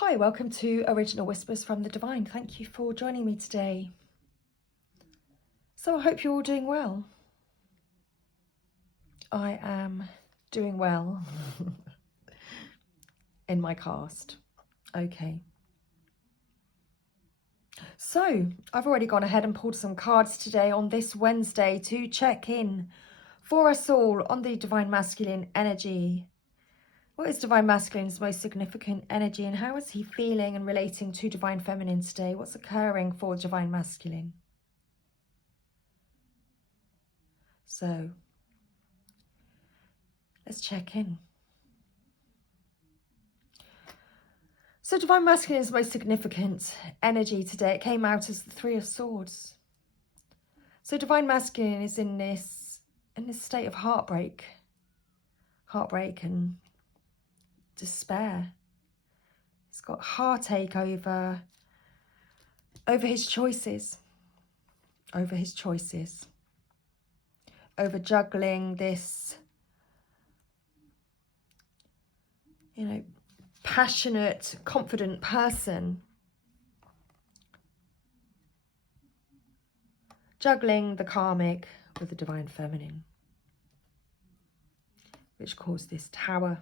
Hi, welcome to Original Whispers from the Divine. Thank you for joining me today. So I hope you're all doing well. I am doing well in my cast. Okay. So I've already gone ahead and pulled some cards today on this Wednesday to check in for us all on the Divine Masculine energy. What is Divine Masculine's most significant energy, and how is he feeling and relating to Divine Feminine today? What's occurring for Divine Masculine? So let's check in. So Divine Masculine's most significant energy today, it came out as the Three of Swords. So Divine Masculine is in this state of heartbreak and despair. He's got heartache over his choices, over juggling this, passionate, confident person, juggling the karmic with the Divine Feminine, which caused this tower,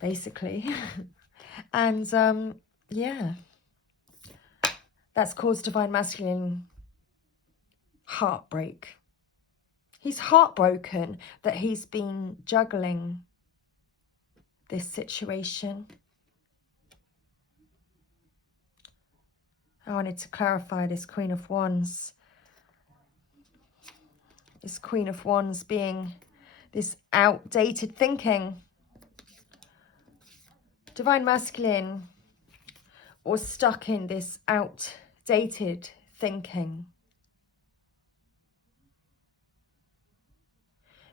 basically. And yeah, that's caused Divine Masculine heartbreak. He's heartbroken that he's been juggling this situation. I wanted to clarify this Queen of Wands. This Queen of Wands being this outdated thinking. Divine Masculine was stuck in this outdated thinking.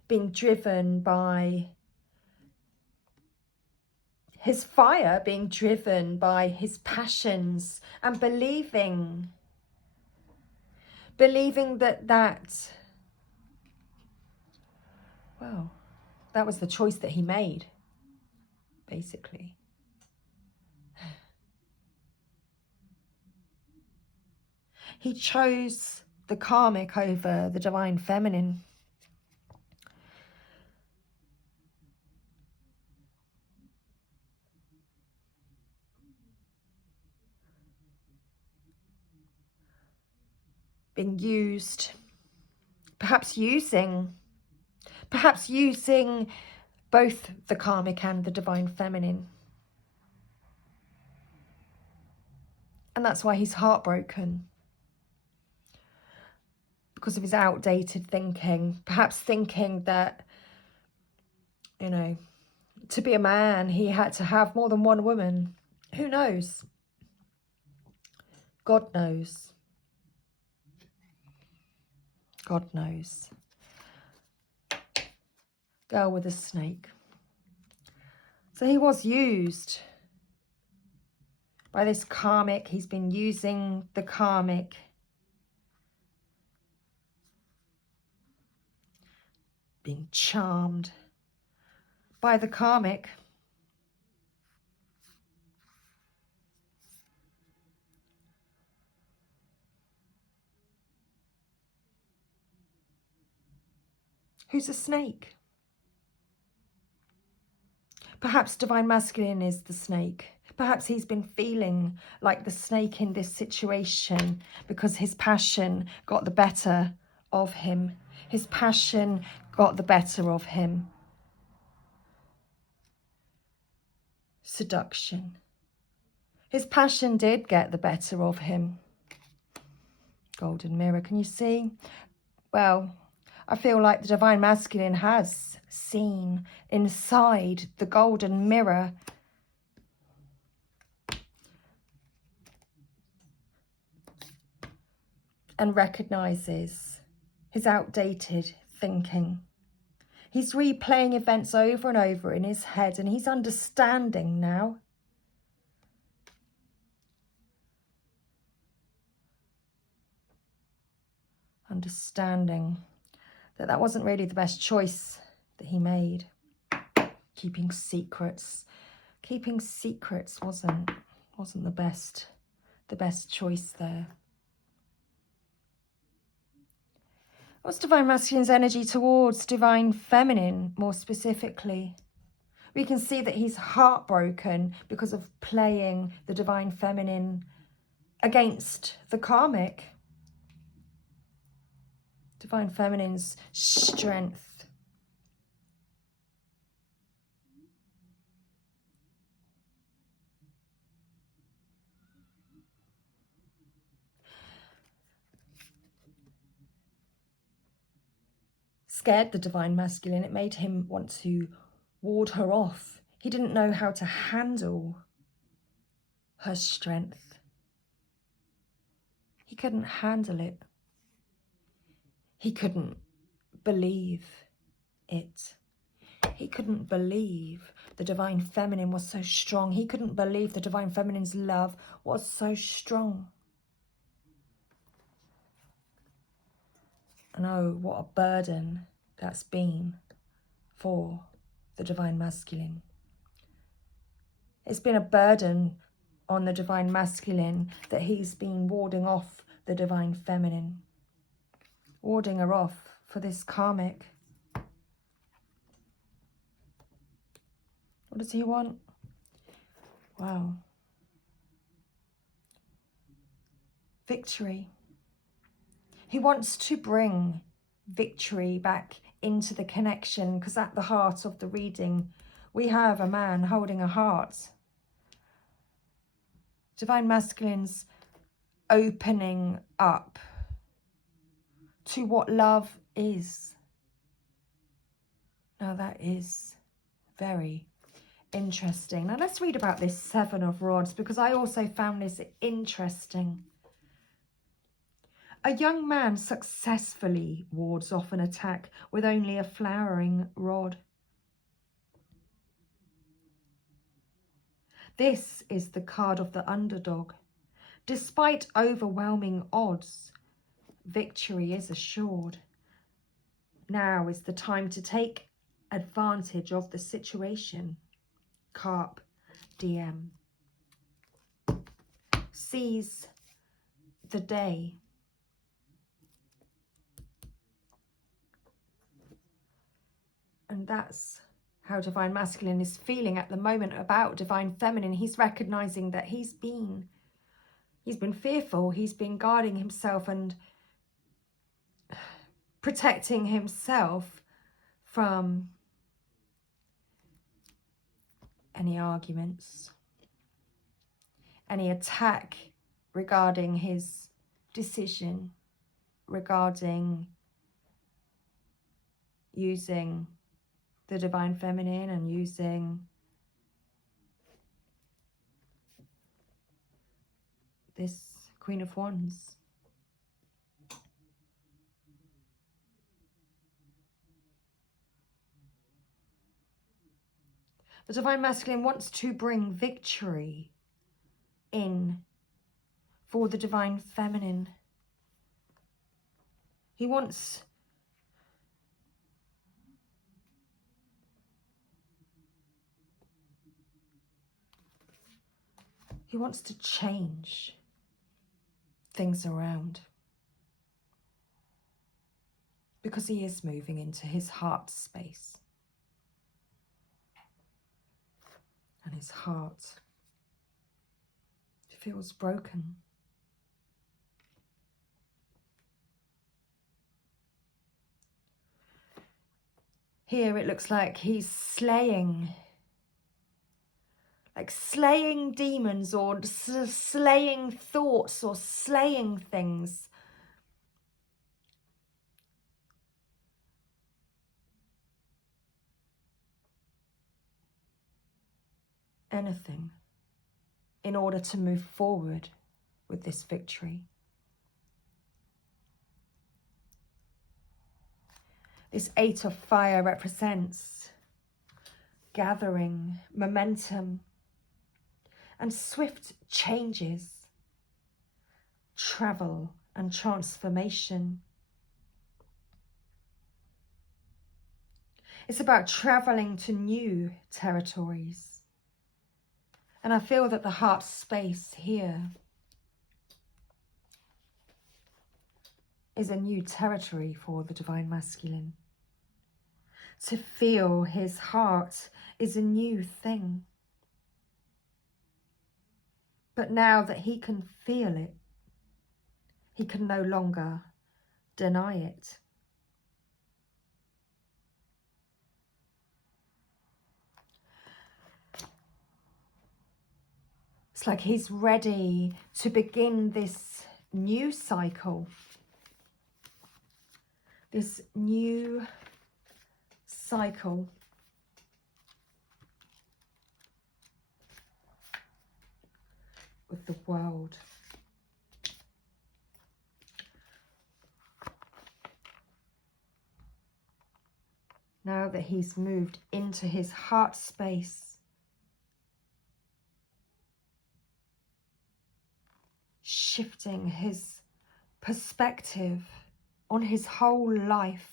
Being driven by his fire, being driven by his passions, and believing that was the choice that he made, basically. He chose the karmic over the Divine Feminine. Being used, perhaps using both the karmic and the Divine Feminine. And that's why he's heartbroken, because of his outdated thinking. Perhaps thinking that, to be a man, he had to have more than one woman. Who knows? God knows. God knows. Girl with a snake. So he was used by this karmic. He's been using the karmic. Being charmed by the karmic. Who's a snake? Perhaps Divine Masculine is the snake. Perhaps he's been feeling like the snake in this situation because his passion got the better of him. His passion got the better of him. Seduction. His passion did get the better of him. Golden mirror, can you see? Well, I feel like the Divine Masculine has seen inside the golden mirror and recognises his outdated thinking. He's replaying events over and over in his head, and he's understanding now. Understanding that wasn't really the best choice that he made. Keeping secrets, Keeping secrets wasn't the best choice there. What's Divine Masculine's energy towards Divine Feminine, more specifically? We can see that he's heartbroken because of playing the Divine Feminine against the karmic. Divine Feminine's strength. Scared the Divine Masculine. It made him want to ward her off. He didn't know how to handle her strength. He couldn't handle it. He couldn't believe it. He couldn't believe the Divine Feminine was so strong. He couldn't believe the Divine Feminine's love was so strong. And oh, what a burden that's been for the Divine Masculine. It's been a burden on the Divine Masculine that he's been warding off the Divine Feminine. Warding her off for this karmic. What does he want? Wow. Victory. He wants to bring victory back into the connection, because at the heart of the reading, we have a man holding a heart. Divine Masculine's opening up to what love is. Now that is very interesting. Now let's read about this Seven of Rods, because I also found this interesting. A young man successfully wards off an attack with only a flowering rod. This is the card of the underdog. Despite overwhelming odds, victory is assured. Now is the time to take advantage of the situation. Carpe diem. Seize the day. And that's how Divine Masculine is feeling at the moment about Divine Feminine. He's recognizing that he's been fearful. He's been guarding himself and protecting himself from any arguments, any attack regarding his decision, regarding using the Divine Feminine and using this Queen of Wands. The Divine Masculine wants to bring victory in for the Divine Feminine. He wants to change things around, because he is moving into his heart space. And his heart feels broken. Here it looks like he's slaying demons, or slaying thoughts, or slaying things. Anything in order to move forward with this victory. This Eight of Fire represents gathering momentum and swift changes, travel and transformation. It's about traveling to new territories, And I feel that the heart space here is a new territory for the Divine Masculine. To feel his heart is a new thing. But now that he can feel it, he can no longer deny it. It's like he's ready to begin this new cycle. This new cycle with the world. Now that he's moved into his heart space, shifting his perspective on his whole life.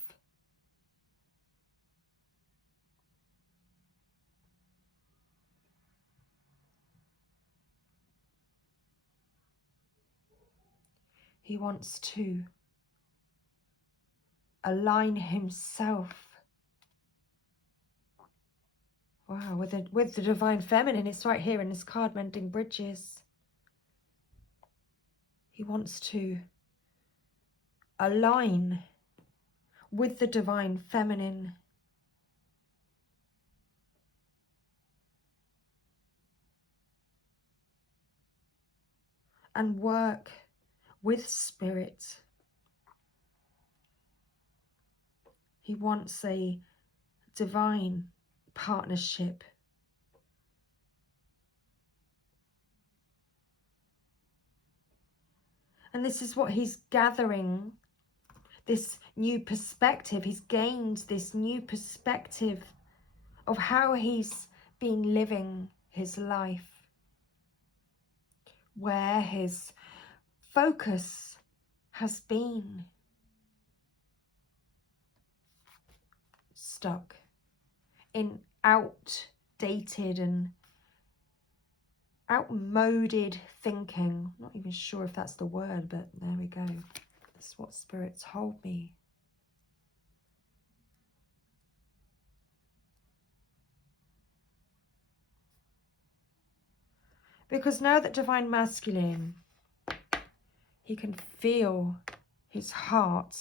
He wants to align himself, wow, with the Divine Feminine. It's right here in this card, Mending Bridges. He wants to align with the Divine Feminine. And work with Spirit. He wants a divine partnership. And this is what he's gathering, this new perspective. He's gained this new perspective of how he's been living his life, where his focus has been stuck in outdated and outmoded thinking. I'm not even sure if that's the word, but there we go. That's what Spirit told me. Because now that Divine Masculine, he can feel his heart.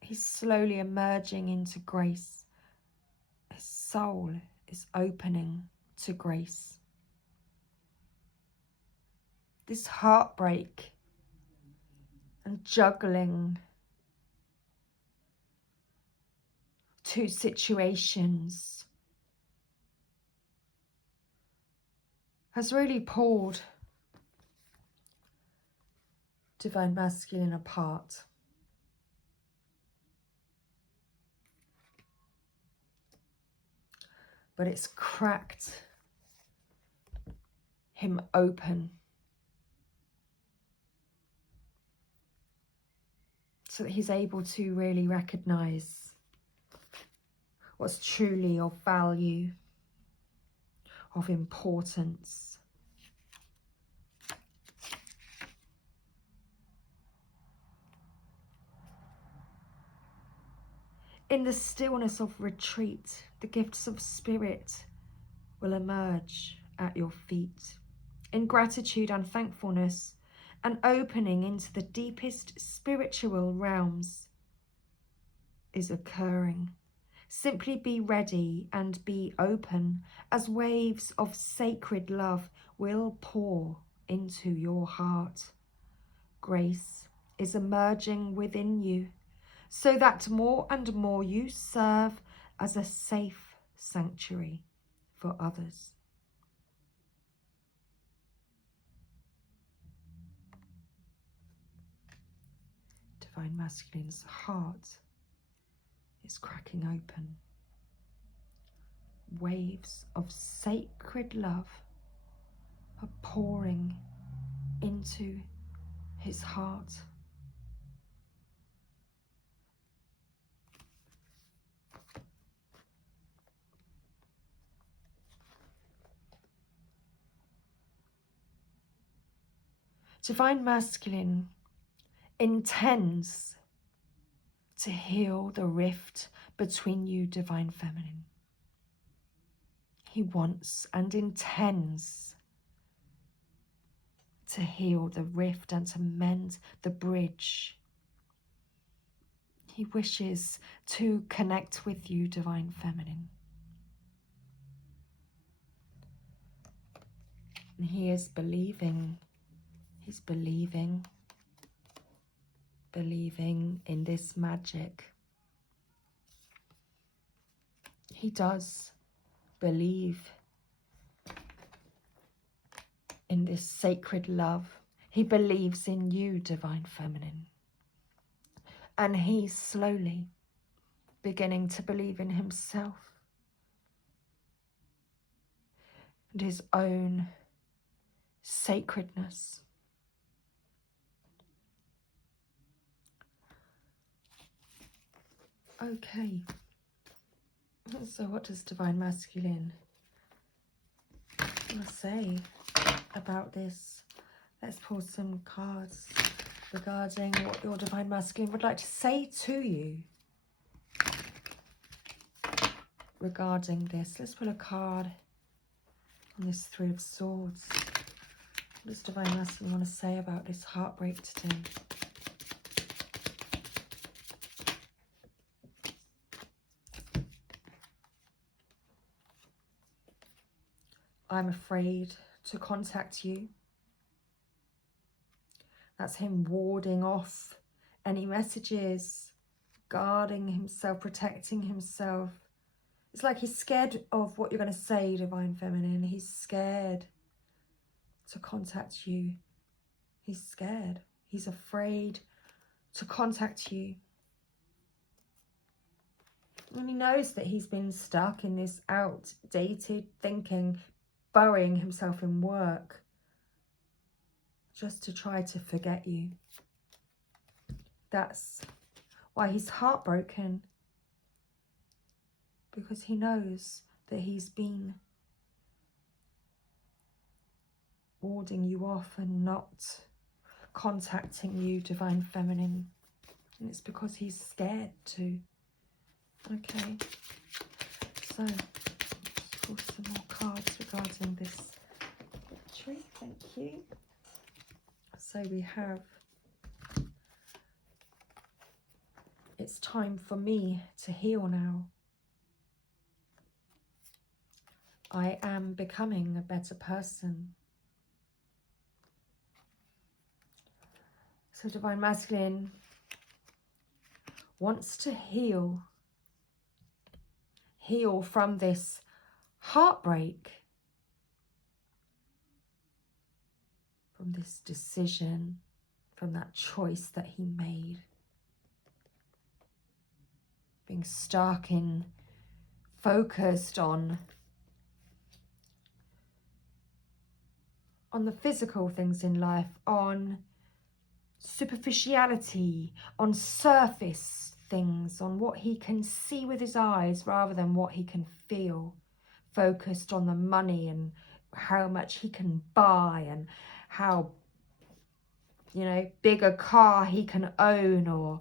He's slowly emerging into grace. His soul is opening to grace. This heartbreak and juggling two situations has really pulled Divine Masculine apart. But it's cracked him open so that he's able to really recognize what's truly of value, of importance. In the stillness of retreat, the gifts of Spirit will emerge at your feet. In gratitude and thankfulness, an opening into the deepest spiritual realms is occurring. Simply be ready and be open as waves of sacred love will pour into your heart. Grace is emerging within you so that more and more you serve as a safe sanctuary for others. Divine Masculine's heart is cracking open. Waves of sacred love are pouring into his heart. Divine Masculine intends to heal the rift between you, Divine Feminine. He wants and intends to heal the rift and to mend the bridge. He wishes to connect with you, Divine Feminine. And he is believing. He's believing in this magic. He does believe in this sacred love. He believes in you, Divine Feminine. And he's slowly beginning to believe in himself and his own sacredness. Okay, so what does Divine Masculine want to say about this? Let's pull some cards regarding what your Divine Masculine would like to say to you regarding this. Let's pull a card on this Three of Swords. What does Divine Masculine want to say about this heartbreak today? I'm afraid to contact you. That's him warding off any messages, guarding himself, protecting himself. It's like he's scared of what you're going to say, Divine Feminine. He's scared to contact you. He's scared. He's afraid to contact you. And he knows that he's been stuck in this outdated thinking, burying himself in work, just to try to forget you. That's why he's heartbroken, because he knows that he's been warding you off and not contacting you, Divine Feminine. And it's because he's scared to. Okay, so let's pull some more cards regarding this tree. Thank you. So we have, it's time for me to heal now. I am becoming a better person. So Divine Masculine wants to heal from this heartbreak, from this decision, from that choice that he made. Being stuck in, focused on the physical things in life, on superficiality, on surface things, on what he can see with his eyes rather than what he can feel. Focused on the money and how much he can buy and how, you know, big a car he can own, or,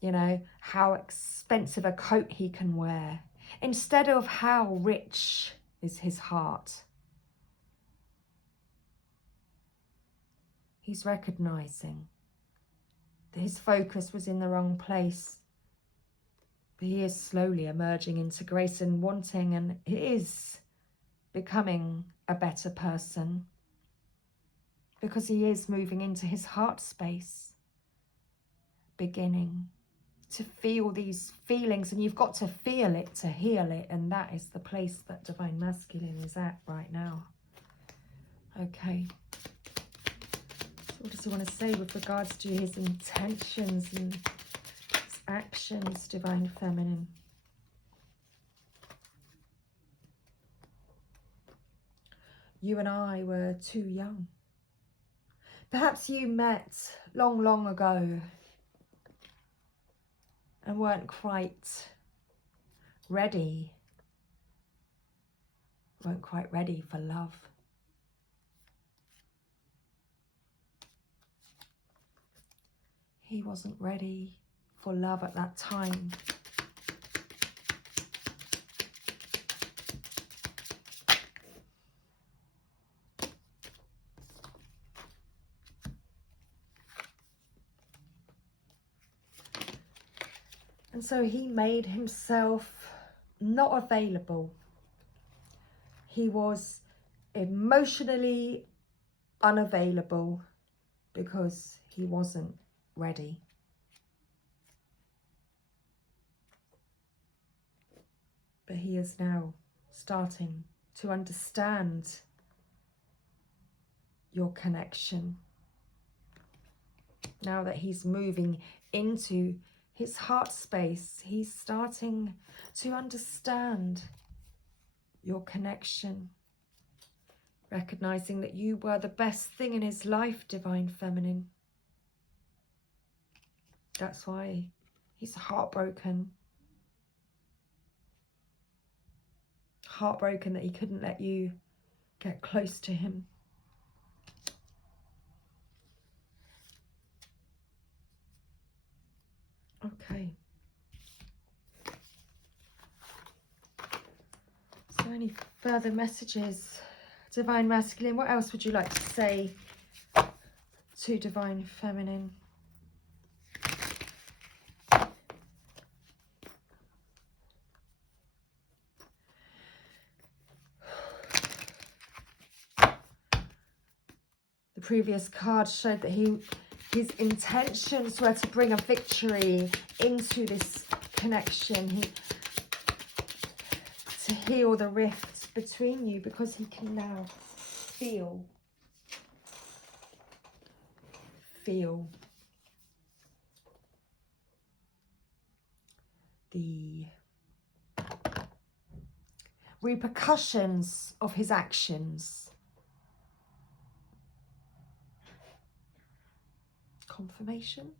you know, how expensive a coat he can wear, instead of how rich is his heart. He's recognizing that his focus was in the wrong place. But he is slowly emerging into grace and wanting, and he is becoming a better person, because he is moving into his heart space, beginning to feel these feelings. And you've got to feel it to heal it, and that is the place that Divine Masculine is at right now. Okay. What does he want to say with regards to his intentions and his actions, Divine Feminine? You and I were too young. Perhaps you met long, long ago and weren't quite ready, for love. he wasn't ready for love at that time. And so he made himself not available. He was emotionally unavailable because he wasn't ready. But he is now starting to understand your connection. Now that he's moving into his heart space, he's starting to understand your connection. Recognizing that you were the best thing in his life, Divine Feminine. That's why he's heartbroken. Heartbroken that he couldn't let you get close to him. Okay. So any further messages, Divine Masculine? What else would you like to say to Divine Feminine? The previous card showed that his intentions were to bring a victory into this connection. To heal the rift between you, because he can now feel the repercussions of his actions. Confirmation.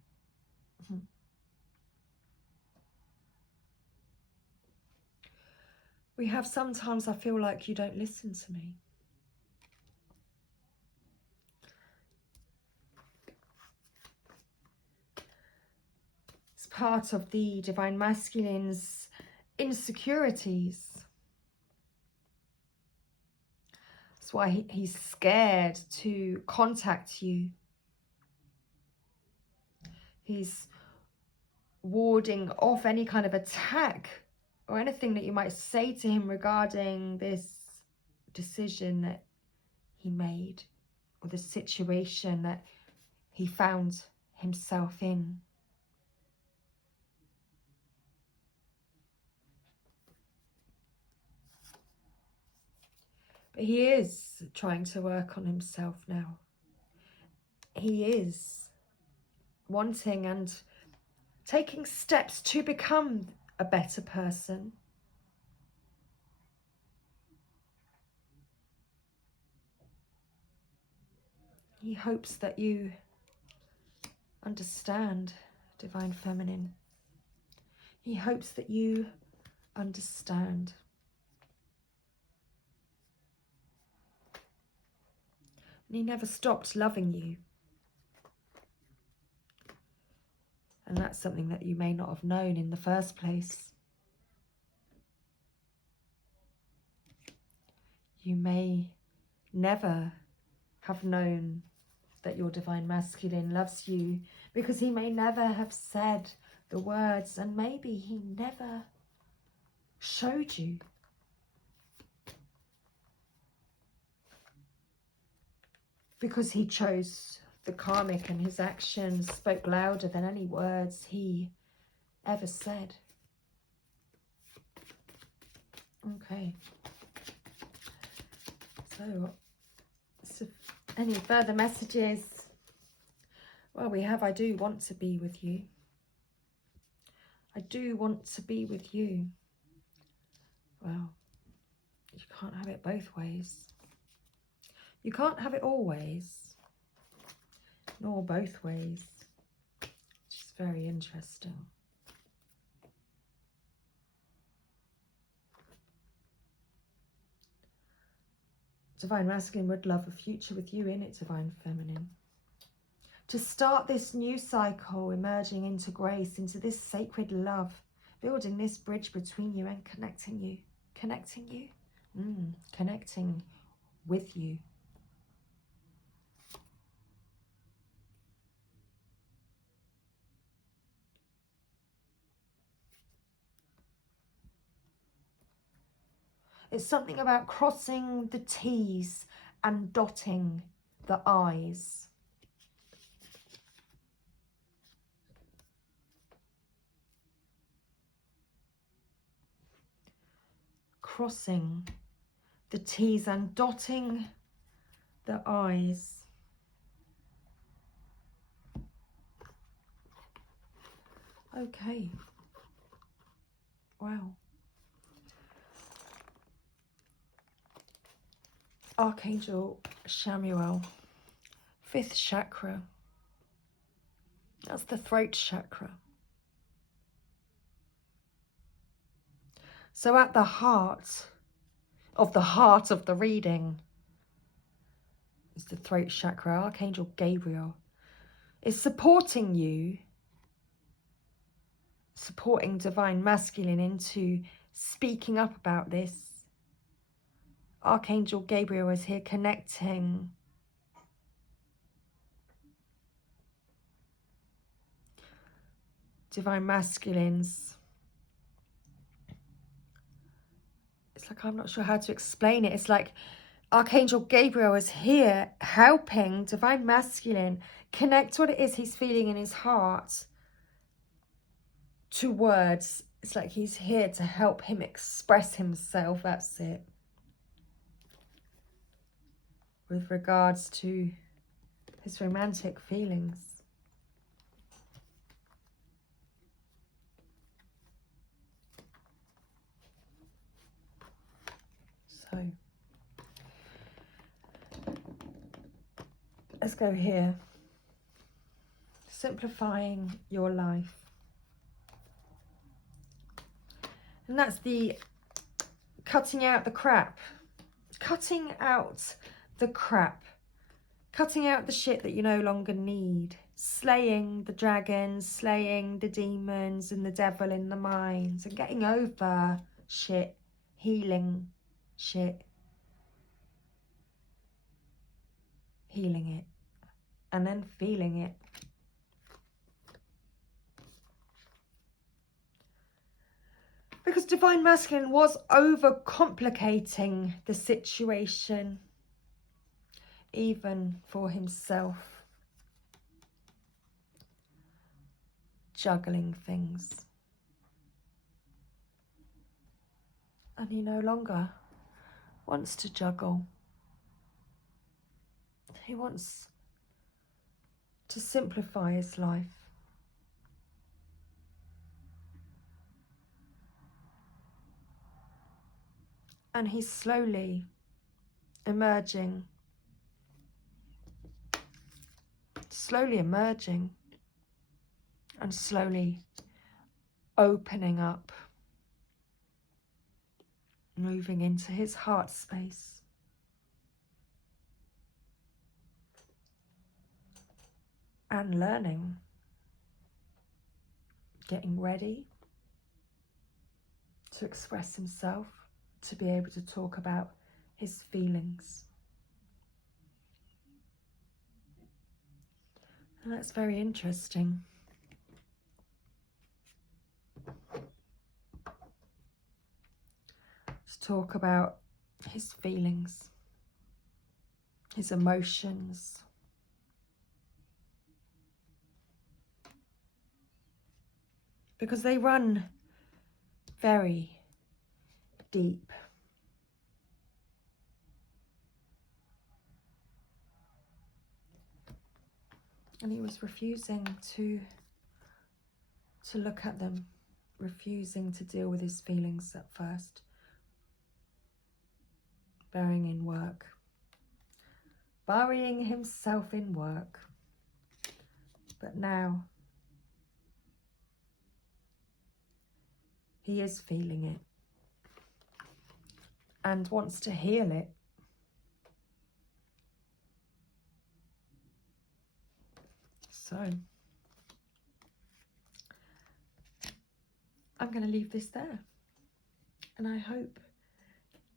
We have sometimes I feel like you don't listen to me. It's part of the Divine Masculine's insecurities. That's why he's scared to contact you. He's warding off any kind of attack or anything that you might say to him regarding this decision that he made or the situation that he found himself in. But he is trying to work on himself now. He is wanting and taking steps to become a better person. He hopes that you understand, Divine Feminine. He hopes that you understand. And he never stopped loving you. And that's something that you may not have known in the first place. You may never have known that your Divine Masculine loves you because he may never have said the words, and maybe he never showed you. Because he chose the karmic and his actions spoke louder than any words he ever said. Okay. So any further messages? Well, we have, I do want to be with you. I do want to be with you. Well, you can't have it both ways. You can't have it always, nor both ways, which is very interesting. Divine Masculine would love a future with you in it, Divine Feminine. to start this new cycle, emerging into grace, into this sacred love, building this bridge between you and connecting you, connecting with you. It's something about crossing the T's and dotting the I's. Crossing the T's and dotting the I's. Okay. Wow. Archangel Samuel, 5th chakra. That's the throat chakra. So at the heart of the reading is the throat chakra. Archangel Gabriel is supporting you, supporting Divine Masculine into speaking up about this. Archangel Gabriel is here connecting Divine Masculines. It's like, I'm not sure how to explain it. It's like Archangel Gabriel is here helping Divine Masculine connect what it is he's feeling in his heart to words. It's like he's here to help him express himself. That's it. With regards to his romantic feelings. So let's go here. Simplifying your life. And that's the cutting out the crap. Cutting out the crap. Cutting out the shit that you no longer need. Slaying the dragons, slaying the demons and the devil in the mind. And getting over shit. Healing shit. Healing it. And then feeling it. Because Divine Masculine was overcomplicating the situation, even for himself. Juggling things. And he no longer wants to juggle. He wants to simplify his life. And he's slowly emerging. Slowly emerging. And slowly opening up. Moving into his heart space. And learning. Getting ready to express himself. To be able to talk about his feelings. And that's very interesting. To talk about his feelings, his emotions. Because they run very deep. And he was refusing to look at them, refusing to deal with his feelings at first. Burying in work. Burying himself in work. But now he is feeling it. And wants to heal it. I'm going to leave this there. And I hope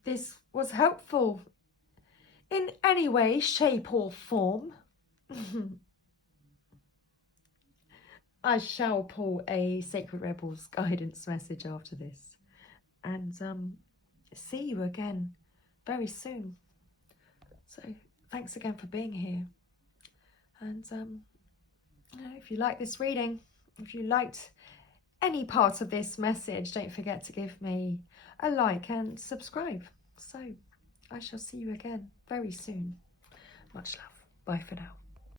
this was helpful in any way, shape or form. I shall pull a Sacred Rebels guidance message after this. And see you again very soon. So thanks again for being here. And if you like this reading, if you liked any part of this message, don't forget to give me a like and subscribe. So I shall see you again very soon. Much love. Bye for now.